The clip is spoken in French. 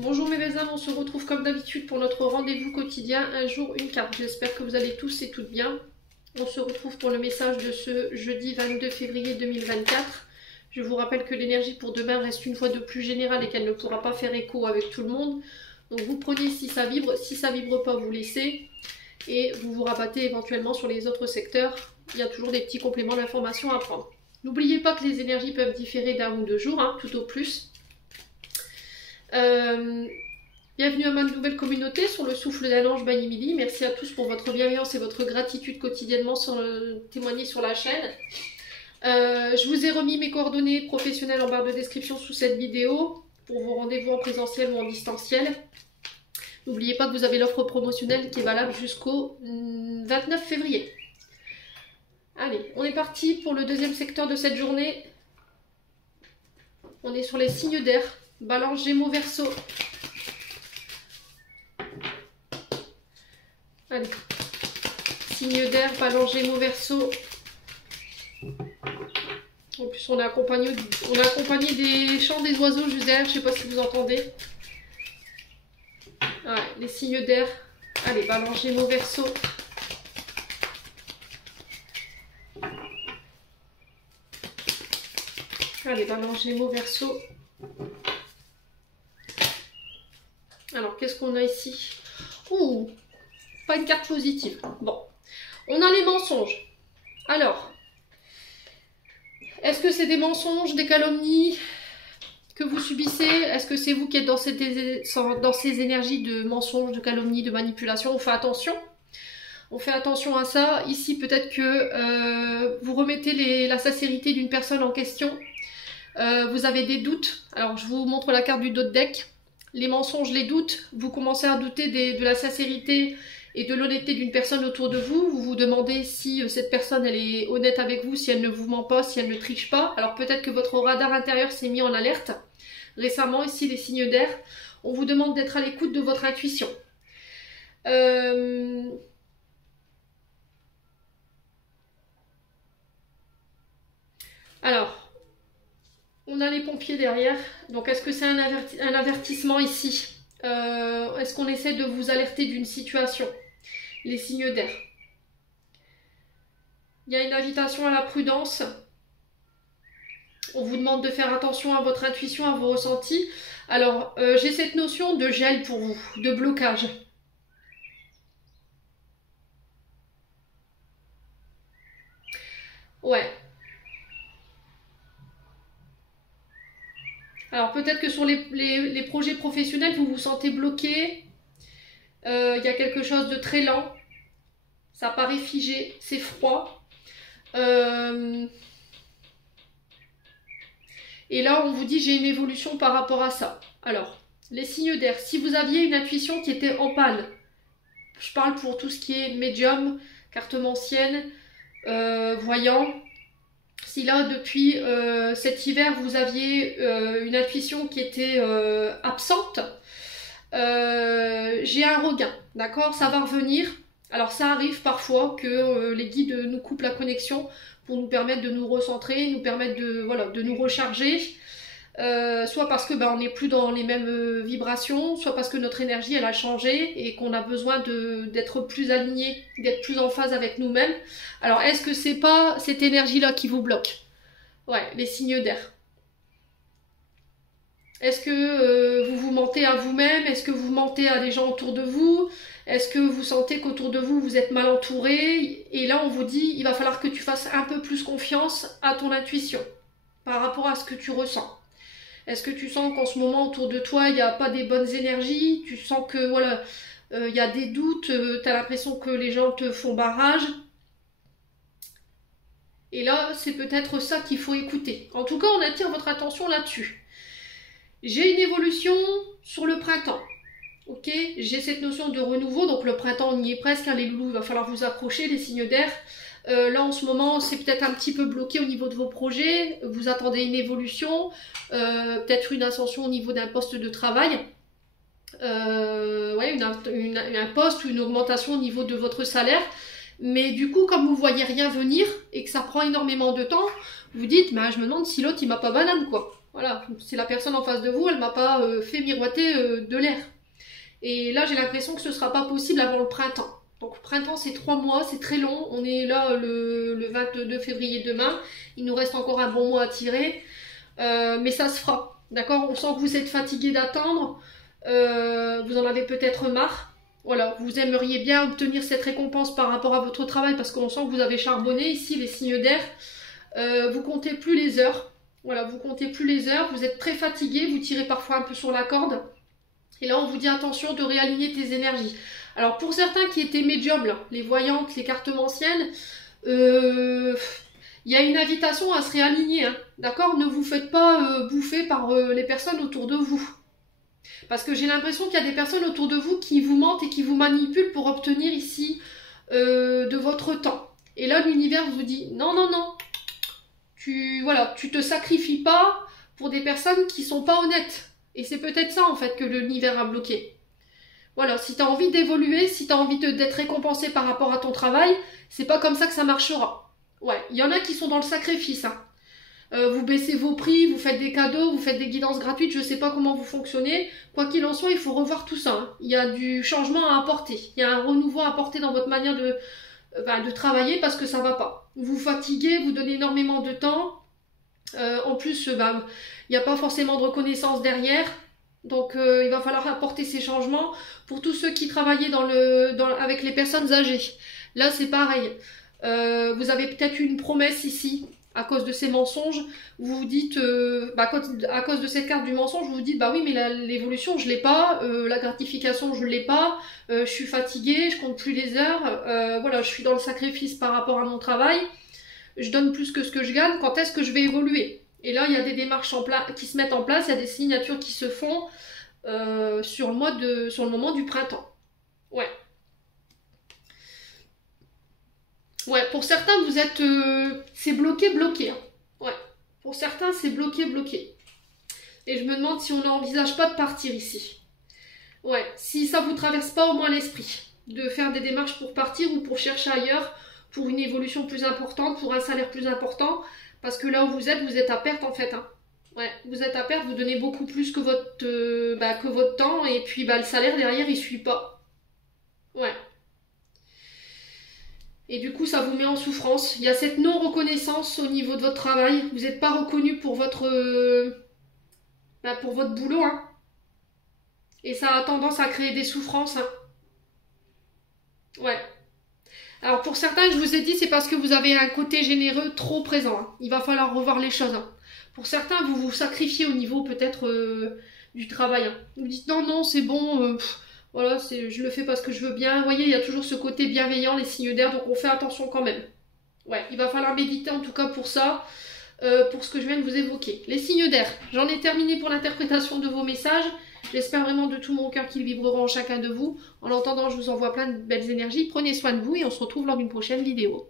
Bonjour mes belles âmes, on se retrouve comme d'habitude pour notre rendez-vous quotidien, un jour une carte. J'espère que vous allez tous et toutes bien. On se retrouve pour le message de ce jeudi 22 février 2024. Je vous rappelle que l'énergie pour demain reste une fois de plus générale et qu'elle ne pourra pas faire écho avec tout le monde. Donc vous prenez si ça vibre pas, vous laissez. Et vous vous rabattez éventuellement sur les autres secteurs. Il y a toujours des petits compléments d'information à prendre. N'oubliez pas que les énergies peuvent différer d'un ou deux jours, tout au plus. Bienvenue à ma nouvelle communauté sur le souffle d'un ange by Emily. Merci à tous pour votre bienveillance et votre gratitude quotidiennement témoignée sur la chaîne. Je vous ai remis mes coordonnées professionnelles en barre de description sous cette vidéo pour vos rendez-vous en présentiel ou en distanciel. N'oubliez pas que vous avez l'offre promotionnelle qui est valable jusqu'au 29 février. Allez, on est parti pour le deuxième secteur de cette journée. On est sur les signes d'air. Balance, Gémeaux, Verseau. Allez. Signe d'air, Balance, Gémeaux, Verseau. En plus, on a accompagné des chants des oiseaux juste derrière. Je ne sais pas si vous entendez. Ouais, les signes d'air. Allez, Balance, Gémeaux, Verseau. Allez, Balance, Gémeaux, Verseau. Alors, qu'est-ce qu'on a ici? Ouh, pas une carte positive. Bon, on a les mensonges. Alors, est-ce que c'est des mensonges, des calomnies que vous subissez? Est-ce que c'est vous qui êtes dans ces énergies de mensonges, de calomnies, de manipulation? On fait attention. On fait attention à ça. Ici, peut-être que vous remettez la sincérité d'une personne en question. Vous avez des doutes. Alors, je vous montre la carte du dos de deck. Les mensonges, les doutes, vous commencez à douter de la sincérité et de l'honnêteté d'une personne autour de vous. Vous vous demandez si cette personne elle est honnête avec vous, si elle ne vous ment pas, si elle ne triche pas. Alors peut-être que votre radar intérieur s'est mis en alerte. Récemment, ici, les signes d'air, on vous demande d'être à l'écoute de votre intuition. Alors, on a les pompiers derrière, donc est-ce que c'est un avertissement ici? Est-ce qu'on essaie de vous alerter d'une situation? Les signes d'air. Il y a une invitation à la prudence. On vous demande de faire attention à votre intuition, à vos ressentis. Alors, j'ai cette notion de gel pour vous, de blocage. Ouais. Alors peut-être que sur les projets professionnels, vous vous sentez bloqué. Il y a quelque chose de très lent. Ça paraît figé, c'est froid. Et là, on vous dit, j'ai une évolution par rapport à ça. Alors, les signes d'air. Si vous aviez une intuition qui était en panne, je parle pour tout ce qui est médium, cartomancienne, voyant. Si là, depuis cet hiver, vous aviez une intuition qui était absente, j'ai un regain, d'accord? Ça va revenir. Alors ça arrive parfois que les guides nous coupent la connexion pour nous permettre de nous recentrer, nous permettre de nous recharger. Soit parce que on n'est plus dans les mêmes vibrations, soit parce que notre énergie elle a changé et qu'on a besoin d'être plus aligné, d'être plus en phase avec nous-mêmes. Alors est-ce que c'est pas cette énergie-là qui vous bloque? Ouais, les signes d'air. Est-ce que vous vous mentez à vous-même? Est-ce que vous mentez à des gens autour de vous? Est-ce que vous sentez qu'autour de vous, vous êtes mal entouré? Et là, on vous dit, il va falloir que tu fasses un peu plus confiance à ton intuition par rapport à ce que tu ressens. Est-ce que tu sens qu'en ce moment, autour de toi, il n'y a pas des bonnes énergies? Tu sens que, voilà, il y a des doutes, tu as l'impression que les gens te font barrage? Et là, c'est peut-être ça qu'il faut écouter. En tout cas, on attire votre attention là-dessus. J'ai une évolution sur le printemps. Ok, j'ai cette notion de renouveau, donc le printemps, on y est presque, les loulous, il va falloir vous accrocher, les signes d'air. Là en ce moment c'est peut-être un petit peu bloqué au niveau de vos projets, vous attendez une évolution, peut-être une ascension au niveau d'un poste de travail, ouais, un poste ou une augmentation au niveau de votre salaire, mais du coup comme vous voyez rien venir et que ça prend énormément de temps, vous dites, je me demande si l'autre il m'a pas banane quoi. Voilà, c'est la personne en face de vous, elle m'a pas fait miroiter de l'air. Et là, j'ai l'impression que ce sera pas possible avant le printemps. Donc le printemps, c'est 3 mois, c'est très long. On est là le 22 février demain. Il nous reste encore un bon mois à tirer. Mais ça se fera. D'accord? On sent que vous êtes fatigué d'attendre. Vous en avez peut-être marre. Voilà, vous aimeriez bien obtenir cette récompense par rapport à votre travail parce qu'on sent que vous avez charbonné ici, les signes d'air. Vous comptez plus les heures. Voilà, vous comptez plus les heures. Vous êtes très fatigué. Vous tirez parfois un peu sur la corde. Et là, on vous dit attention de réaligner tes énergies. Alors, pour certains qui étaient médiums, là, les voyantes, les cartomanciennes, il y a une invitation à se réaligner. Hein, d'accord? Ne vous faites pas bouffer par les personnes autour de vous. Parce que j'ai l'impression qu'il y a des personnes autour de vous qui vous mentent et qui vous manipulent pour obtenir ici de votre temps. Et là, l'univers vous dit non, non, non. Voilà, tu te sacrifies pas pour des personnes qui sont pas honnêtes. Et c'est peut-être ça en fait que l'univers a bloqué. Voilà, si tu as envie d'évoluer, si tu as envie d'être récompensé par rapport à ton travail, c'est pas comme ça que ça marchera. Ouais, il y en a qui sont dans le sacrifice. Hein. Vous baissez vos prix, vous faites des cadeaux, vous faites des guidances gratuites, je sais pas comment vous fonctionnez. Quoi qu'il en soit, il faut revoir tout ça. Hein. Il y a du changement à apporter. Il y a un renouveau à apporter dans votre manière de travailler parce que ça va pas. Vous vous fatiguez, vous donnez énormément de temps. En plus, il n'y a pas forcément de reconnaissance derrière. Donc il va falloir apporter ces changements pour tous ceux qui travaillaient avec les personnes âgées. Là c'est pareil. Vous avez peut-être une promesse ici à cause de ces mensonges. Vous vous dites, à cause de cette carte du mensonge, vous vous dites bah oui mais l'évolution je l'ai pas, la gratification je l'ai pas, je suis fatiguée, je compte plus les heures, voilà je suis dans le sacrifice par rapport à mon travail, je donne plus que ce que je gagne, quand est-ce que je vais évoluer? Et là, il y a des démarches qui se mettent en place, il y a des signatures qui se font sur le moment du printemps. Ouais. Ouais, pour certains, vous êtes... c'est bloqué. Hein. Ouais. Pour certains, c'est bloqué. Et je me demande si on n'envisage pas de partir ici. Ouais. Si ça vous traverse pas au moins l'esprit de faire des démarches pour partir ou pour chercher ailleurs, pour une évolution plus importante, pour un salaire plus important... Parce que là où vous êtes à perte en fait. Hein. Ouais, vous êtes à perte, vous donnez beaucoup plus que votre temps et puis le salaire derrière il suit pas. Ouais. Et du coup ça vous met en souffrance. Il y a cette non-reconnaissance au niveau de votre travail. Vous n'êtes pas reconnu pour votre boulot. Hein. Et ça a tendance à créer des souffrances. Hein. Ouais. Alors pour certains, je vous ai dit, c'est parce que vous avez un côté généreux trop présent. Hein. Il va falloir revoir les choses. Hein. Pour certains, vous vous sacrifiez au niveau peut-être du travail. Hein. Vous dites non, non, c'est bon, voilà, je le fais parce que je veux bien. Vous voyez, il y a toujours ce côté bienveillant, les signes d'air, donc on fait attention quand même. Ouais, il va falloir méditer en tout cas pour ça, pour ce que je viens de vous évoquer. Les signes d'air, j'en ai terminé pour l'interprétation de vos messages. J'espère vraiment de tout mon cœur qu'ils vibreront en chacun de vous. En attendant, je vous envoie plein de belles énergies. Prenez soin de vous et on se retrouve lors d'une prochaine vidéo.